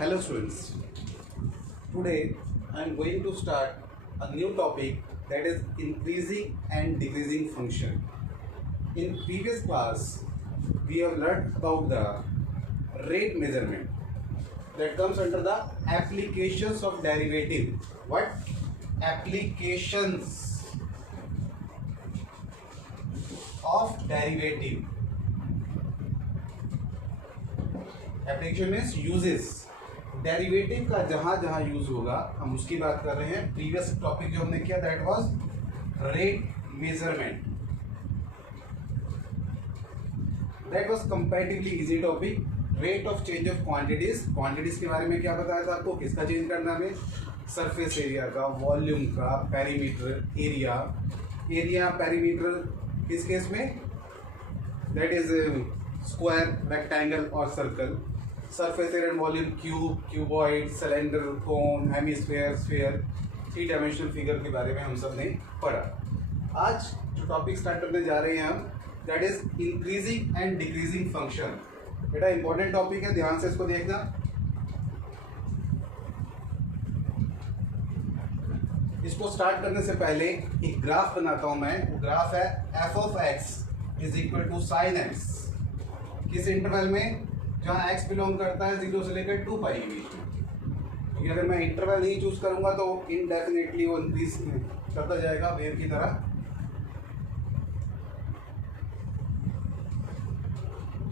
Hello students, today I am going to start a new topic, that is increasing and decreasing function. In previous class we have learned about the rate measurement that comes under the applications of derivative. What? Applications of derivative. Application means uses. Derivative का जहां जहां use होगा हम उसकी बात कर रहे हैं. प्रीवियस टॉपिक जो हमने किया that was rate measurement. That was comparatively easy topic. Rate of change of quantities. Quantities के बारे में क्या बताया था आपको, किसका चेंज करना है? सरफेस एरिया का, वॉल्यूम का, पेरीमीटर, एरिया. एरिया पेरीमीटर किस केस में? दैट इज स्क्वायर, रेक्टेंगल और circle. Surface area and volume cube, cuboid, cylinder, cone, hemisphere, sphere. 3 dimensional figure के बारे में हम सब ने पढ़ा. आज जो टॉपिक स्टार्ट करने जा रहे हैं हम, that is increasing and decreasing function. बेटा इंपॉर्टेंट टॉपिक है, ध्यान से इसको देखना. इसको स्टार्ट करने से पहले एक ग्राफ बनाता हूं मैं. वो ग्राफ है F of X is equal to sine X. किस इंटरवल में? जहां x बिलोंग करता है 0 से लेकर 2 पाई के बीच में. क्योंकि अगर मैं इंटरवल नहीं चूज करूंगा तो इनडेफिनेटली वो इंक्रीज करता जाएगा वेव की तरह.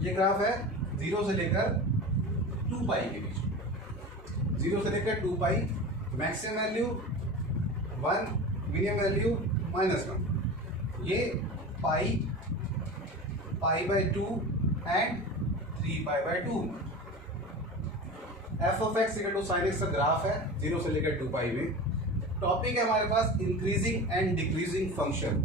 ये ग्राफ है 0 से लेकर 2 पाई के बीच में. 0 से लेकर 2 pi. Maximum value 1, minimum value -1. ये pi by 2 and 3 pi by 2. F of X equal to sine X का ग्राफ है 0 से लेकर 2 पाई में. टॉपिक है हमारे पास increasing and decreasing function.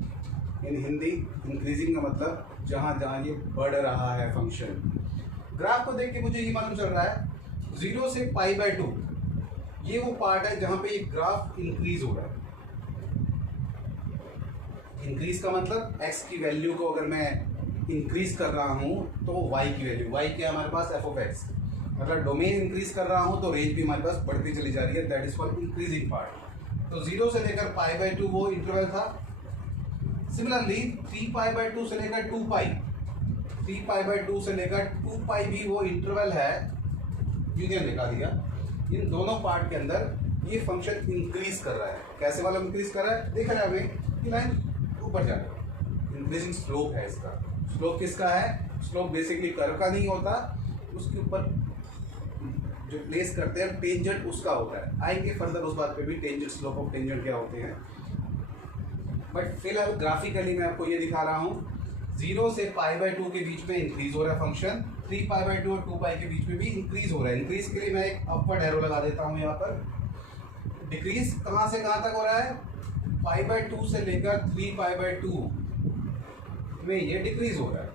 In Hindi increasing का मतलब जहां जहां ये बढ़ रहा है फंक्शन. ग्राफ को देख के मुझे ये मालूम चल रहा है 0 से पाई बाय 2 ये वो पार्ट है जहां पे ये ग्राफ इंक्रीज हो रहा है. इंक्रीज का मतलब एक्स की वैल्यू को अगर मैं इंक्रीज कर रहा हूं तो y की वैल्यू, y क्या है हमारे पास? F of X. अगर डोमेन इंक्रीज कर रहा हूं तो रेंज भी हमारे पास बढ़ती चली जा रही है. That is for increasing part. तो 0 से लेकर पाई बाय 2 वो इंटरवल था. सिमिलरली 3 पाई बाय 2 से लेकर 2 पाई, 3 पाई बाय 2 से लेकर 2 पाई भी वो इंटरवल है. यूनियन दिखा दिया. इन दोनों पार्ट के अंदर ये फंक्शन इंक्रीज कर रहा है. कैसे वाला इंक्रीज कर रहा है? देख रहे हैं हमें कि लाइन ऊपर जा रही है. इंक्रीजिंग स्लोप है इसका. स्लोप किसका है? स्लोप बेसिकली कर्व का नहीं होता, उसके ऊपर जो प्लेस करते हैं टेंजेंट उसका होता है. आएंगे फर्दर उस बात पे भी, टेंजेंट, स्लोप ऑफ टेंजेंट क्या होते हैं. बट फिलहाल ग्राफिकली मैं आपको ये दिखा रहा हूँ 0 से पाई बाय 2 के बीच में इंक्रीज हो रहा है फंक्शन. 3 पाई बाय 2 और 2 पाई के बीच में भी इंक्रीज हो रहा है. इंक्रीज के लिए मैं एक अपवर्ड एरो लगा देता हूँ यहाँ पर. डिक्रीज कहाँ से कहाँ तक हो रहा है? पाई बाय 2 से लेकर 3 पाई बाय 2 में ये डिक्रीज हो रहा है.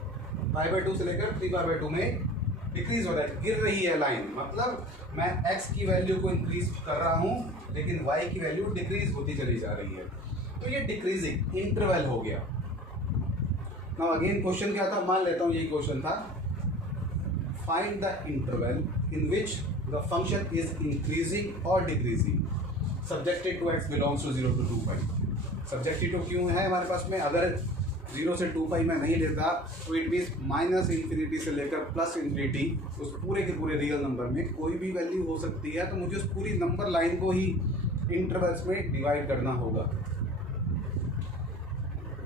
पाई बाय 2 से लेकर 3 पाई बाय 2 में डिक्रीज हो रहा है. गिर रही है लाइन. मतलब मैं x की वैल्यू को इंक्रीज कर रहा हूं लेकिन y की वैल्यू डिक्रीज होती चली जा रही है. तो ये डिक्रीजिंग इंटरवल हो गया. नाउ अगेन क्वेश्चन क्या था? मान लेता हूं यही क्वेश्चन था. Find the interval in which the function is increasing और decreasing subjected to x belongs to 0 to 2 pi. Subjected to क्यों है हमारे पास में? अगर 0 से 2 पाई मैं नहीं लेता तो इट मीन्स -इन्फिनिटी से लेकर +इन्फिनिटी उस पूरे के पूरे रियल नंबर में कोई भी वैल्यू हो सकती है. तो मुझे उस पूरी नंबर लाइन को ही इंटरवल्स में डिवाइड करना होगा.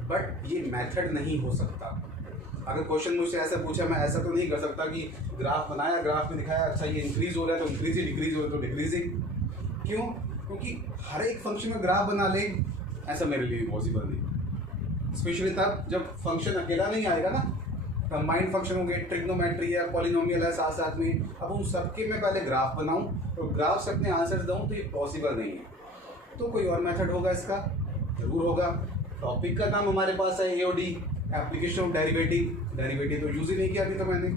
बट ये मेथड नहीं हो सकता. अगर क्वेश्चन मुझसे ऐसा पूछा, मैं ऐसा तो नहीं कर सकता कि ग्राफ बनाया, ग्राफ में दिखाया अच्छा ये इंक्रीज हो रहा है तो इंक्रीजिंग, डिक्रीज हो रहा है तो डिक्रीजिंग. क्यों? क्योंकि हर एक फंक्शन में ग्राफ बना ले ऐसा मेरे लिए पॉसिबल नहीं. स्पेशली तब जब फंक्शन अकेला नहीं आएगा ना, कंबाइंड फंक्शन हो गए, ट्रिग्नोमेट्री है, पॉलिनोमियल है साथ साथ में. अब उन सबके मैं पहले ग्राफ बनाऊं तो ग्राफ से अपने आंसर्स दूं तो ये पॉसिबल नहीं है. तो कोई और मेथड होगा इसका, जरूर होगा. टॉपिक का नाम हमारे पास है AOD, application of derivative. Derivative तो यूज ही नहीं किया अभी तो मैंने.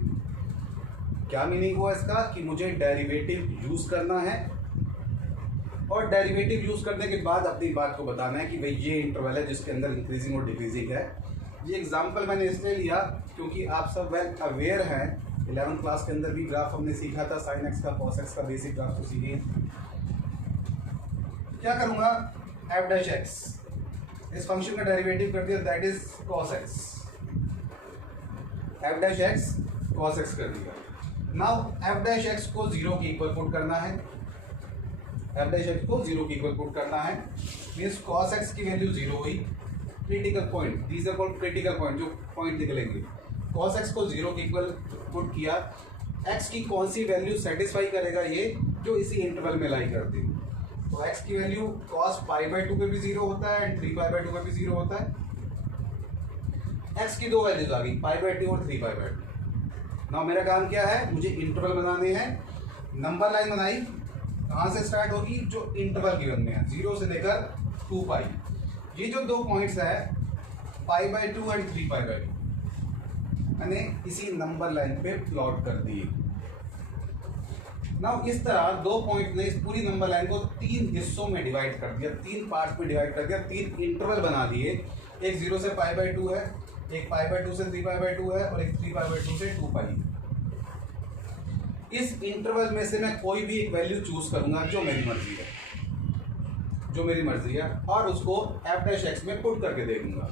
क्या मीनिंग हुआ इसका? कि मुझे डेरिवेटिव यूज करना है और डेरिवेटिव यूज करने के बाद अपनी बात को बताना है कि भाई ये इंटरवल है जिसके अंदर इंक्रीजिंग और डिक्रीजिंग है. ये एग्जांपल मैंने इसलिए लिया क्योंकि आप सब वेल अवेयर हैं 11th क्लास के अंदर भी ग्राफ हमने सीखा था, साइन एक्स का, कॉस एक्स का बेसिक ग्राफ तो सीखे। क्या करूंगा, एफ डैश एक्स, इस फंक्शन का डेरिवेटिव कर दिया, that is cos x, F dash x cos x कर दिया। नाउ एफ डैश एक्स को 0 के इक्वल पुट करना है, एफ डैश एक्स को 0 के इक्वल पुट करना है, मीन्स कॉस एक्स की वैल्यू 0 हुई। Critical point, these are called critical point, जो पॉइंट निकलेंगे। कॉस एक्स को 0 के इक्वल पुट किया, एक्स की कौन सी वैल्यू सेटिस्फाई करेगा ये, जो इसी इंटरवल में लाई करती है। तो एक्स की वैल्यू कॉस π/2 पे भी 0 होता है एंड 3π/2 पे भी 0 होता है। एक्स की दो वैल्यूज आ गई, π/2 और 3π/2। नाउ मेरा काम क्या है, मुझे इंटरवल बनाने हैं। नंबर लाइन बनाई, कहाँ से स्टार्ट होगी, जो इंटरवल गिवन में है, 0 से लेकर 2π। ये जो दो पॉइंट्स है π/2 एंड 3π/2, मैंने इसी नंबर लाइन पे प्लॉट कर दिए। नाउ इस तरह दो पॉइंट ने इस पूरी नंबर लाइन को 3 हिस्सों में डिवाइड कर दिया, 3 पार्ट में डिवाइड कर दिया, 3 इंटरवल बना दिए। एक 0 से π/2 है, एक π/2 से 3π/2 है और एक 3π/2 से 2π। इस इंटरवल में से मैं कोई भी एक वैल्यू चूज करूंगा जो मेरी मर्जी है, जो मेरी मर्जी है, और उसको एफ डैश एक्स में पुट करके देखूंगा।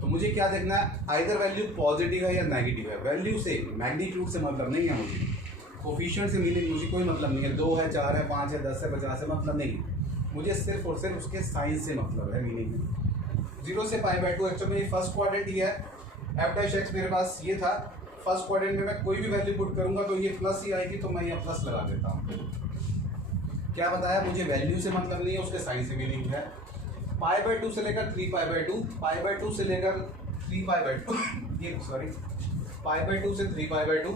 तो मुझे क्या देखना है, आइदर वैल्यू पॉजिटिव है या नेगेटिव है। वैल्यू से, मैग्नीट्यूड से मतलब नहीं है मुझे, कोफिशिएंट से मीनिंग मुझे कोई मतलब नहीं है, 2 है, 4 है, 5 है, 10 है, 50 है, मतलब नहीं। मुझे सिर्फ और सिर्फ उसके साइन से मतलब है, मीनिंग है। 0 से π/2 एक्चुअली मेरी फर्स्ट क्वाड्रेंट ही है, एफ डैश एक्स मेरे पास ये था। फर्स्ट क्वाड्रेंट में मैं कोई भी वैल्यू पुट करूंगा तो ये प्लस ही आएगी, तो मैं ये प्लस लगा देता हूँ। क्या बताया, मुझे वैल्यू से मतलब नहीं है, उसके साइन से मीनिंग है। π/2 से लेकर 3π/2, π/2 से लेकर 3π/2 ये सॉरी π/2 से 3π/2।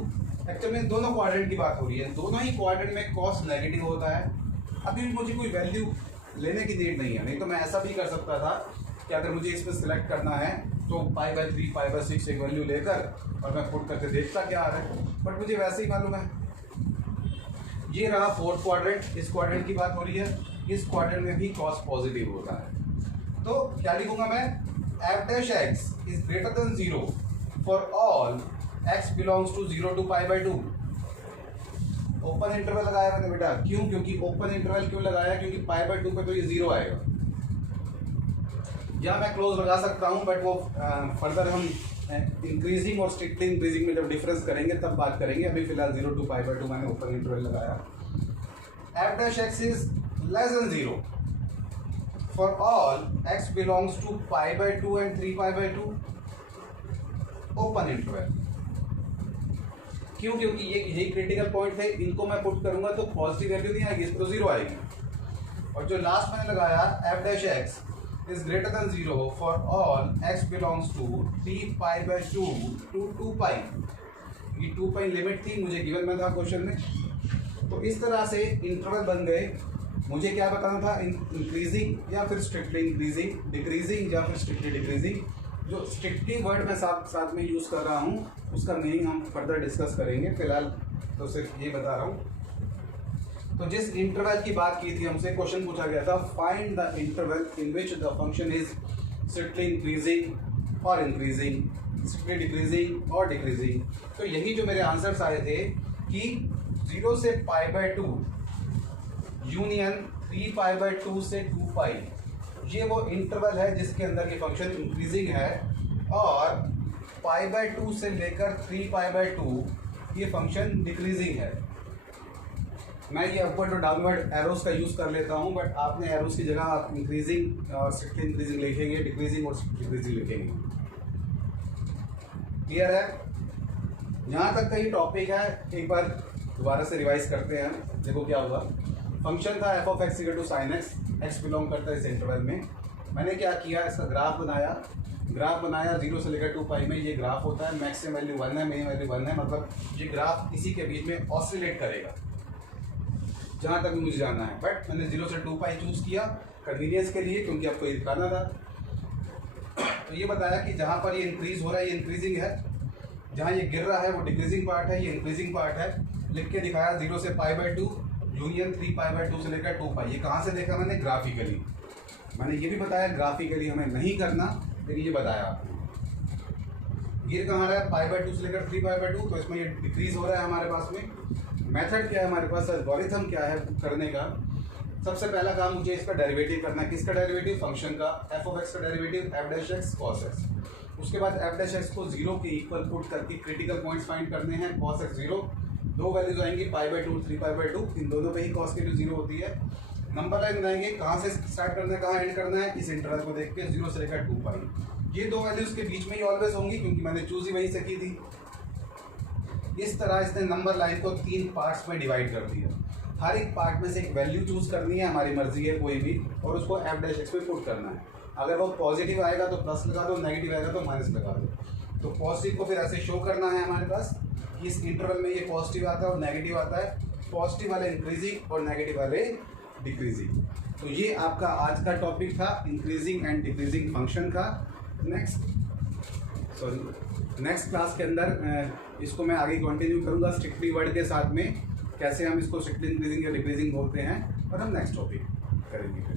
एक्चुअली में दोनों क्वाड्रेंट की बात हो रही है, दोनों ही क्वाड्रेंट में कॉस नेगेटिव होता है। अभी भी मुझे कोई वैल्यू लेने की नीड नहीं है, नहीं तो मैं ऐसा भी कर सकता था कि अगर मुझे इसमें सिलेक्ट करना है तो π/3 π/6 एक वैल्यू लेकर और मैं पुट करके देखता क्या आ रहा है, बट मुझे वैसे ही मालूम है। ये रहा फोर्थ क्वाड्रेंट, इस क्वाड्रेंट की बात हो रही है, इस क्वाड्रेंट में भी कॉस पॉजिटिव होता है। तो क्या लिखूंगा मैं, F dash X is greater than 0 for all x belongs to 0 to π/2। Open interval लगाया मैंने बेटा, क्यों, क्योंकि ओपन इंटरवल क्यों लगाया, क्योंकि π/2 पे तो ये 0 आएगा। या मैं क्लोज लगा सकता हूँ, बट वो फर्दर हम इंक्रीजिंग और स्ट्रिक्टली इंक्रीजिंग में जब डिफरेंस करेंगे तब बात करेंगे। अभी फिलहाल 0 to π/2 मैंने ओपन इंटरवल लगाया। F dash X is less than 0 for all x belongs to π/2 and 3π/2 open interval. क्यों, क्योंकि ये यही क्रिटिकल पॉइंट है, इनको मैं पुट करूंगा तो पॉजिटिव वैल्यू नहीं आएगी, इस पर 0 आएगी। और जो लास्ट मैंने लगाया, F dash X is greater than 0 for all x belongs to 3π/2 to 2π। ये 2π लिमिट थी, मुझे गिवन में था क्वेश्चन में। तो इस तरह से इंटरवल बन गए। मुझे क्या बताना था, इंक्रीजिंग या फिर स्ट्रिक्टली इंक्रीजिंग, डिक्रीजिंग या फिर स्ट्रिक्टली डिक्रीजिंग। जो स्ट्रिक्टली वर्ड मैं साथ में यूज़ कर रहा हूँ उसका मीनिंग हम फर्दर डिस्कस करेंगे, फिलहाल तो सिर्फ ये बता रहा हूँ। तो जिस इंटरवल की बात की थी, हमसे क्वेश्चन पूछा गया था, find the interval in which the function is strictly increasing और इंक्रीजिंग, स्ट्रिक्टली डिक्रीजिंग और डिक्रीजिंग। तो यही जो मेरे आंसर्स आए थे कि 0 से π/2 यूनियन 3π/2 से 2π, ये वो इंटरवल है जिसके अंदर ये फंक्शन इंक्रीजिंग है, और π/2 से लेकर 3π/2 ये फंक्शन डिक्रीजिंग है। मैं ये अपवर्ड और डाउनवर्ड एरोस का यूज़ कर लेता हूँ, बट आपने एरोस की जगह आप इंक्रीजिंग और स्ट्रिक्टली इंक्रीजिंग लिखेंगे, डिक्रीजिंग और डिक्रीजिंग लिखेंगे। क्लियर है? यहाँ तक का ये टॉपिक है, एक बार दोबारा से रिवाइज करते हैं। देखो क्या हुआ, फंक्शन था F of X equal to sine X, X belong करता है इस इंटरवल में। मैंने क्या किया, इसका ग्राफ बनाया 0 से लेकर 2π में ये ग्राफ होता है। मैक्सिमम वैल्यू 1 है, मिनिमम वैल्यू 1 है, मतलब ये ग्राफ इसी के बीच में ऑसिलेट करेगा जहाँ तक भी मुझे जाना है। बट मैंने 0 से 2π चूज़ किया कन्वीनियंस के लिए, क्योंकि आपको ये दिखाना था। तो ये बताया कि जहाँ पर ये इंक्रीज हो रहा है ये इंक्रीजिंग है, जहाँ ये गिर रहा है वो डिक्रीजिंग पार्ट है, ये इंक्रीजिंग पार्ट है। लिख के दिखाया 0 से π/2 यूनियन 3π/2 से लेकर 2π। ये कहाँ से देखा मैंने, ग्राफिकली। मैंने ये भी बताया ग्राफिकली हमें नहीं करना, फिर ये बताया आपको। गिर कहाँ रहा है, पाई बाय 2 से लेकर 3 पाई बाय 2, तो इसमें ये डिक्रीज हो रहा है हमारे पास में। मेथड क्या है हमारे पास, एल्गोरिथम क्या है करने का। सबसे पहला काम मुझे इसका डेरिवेटिव करना है। किसका डेरिवेटिव, फंक्शन का, एफ ऑफ एक्स का derivative F dash x cos x. उसके बाद एफ डैश एक्स को 0 के इक्वल पुट करके क्रिटिकल पॉइंट्स फाइंड करने हैं। कॉस एक्स 0, दो वैल्यूज आएंगी पाई बाय 2 3 पाई बाय 2, इन दोनों पे ही कॉस की वैल्यू 0 होती है। नंबर लाइन बनाएंगे, कहाँ से स्टार्ट करना है कहाँ एंड करना है, इस इंटरवल को देख के 0 से लेकर 2 पाई। ये दो वैल्यूज के बीच में ही ऑलवेज होंगी क्योंकि मैंने चूज ही वहीं से की थी। इस तरह इसने नंबर लाइन को 3 पार्ट्स में डिवाइड कर दिया। हर एक पार्ट में से एक वैल्यू चूज करनी है, हमारी मर्जी है कोई भी, और उसको एफ डैश एक्स में पुट करना है। अगर वो पॉजिटिव आएगा तो प्लस लगा दो, नेगेटिव आएगा तो माइनस लगा दो। तो पॉजिटिव को फिर ऐसे शो करना है हमारे पास कि इस इंटरवल में ये पॉजिटिव आता है और नेगेटिव आता है, पॉजिटिव वाले इंक्रीजिंग और नेगेटिव वाले डिक्रीजिंग। तो ये आपका आज का टॉपिक था इंक्रीजिंग एंड डिक्रीजिंग फंक्शन का। नेक्स्ट क्लास के अंदर इसको मैं आगे कंटिन्यू करूंगा स्ट्रिक्टली वर्ड के साथ में, कैसे हम इसको स्ट्रिक्टली इंक्रीजिंग या डिक्रीजिंग बोलते हैं, और हम नेक्स्ट टॉपिक करेंगे फिर।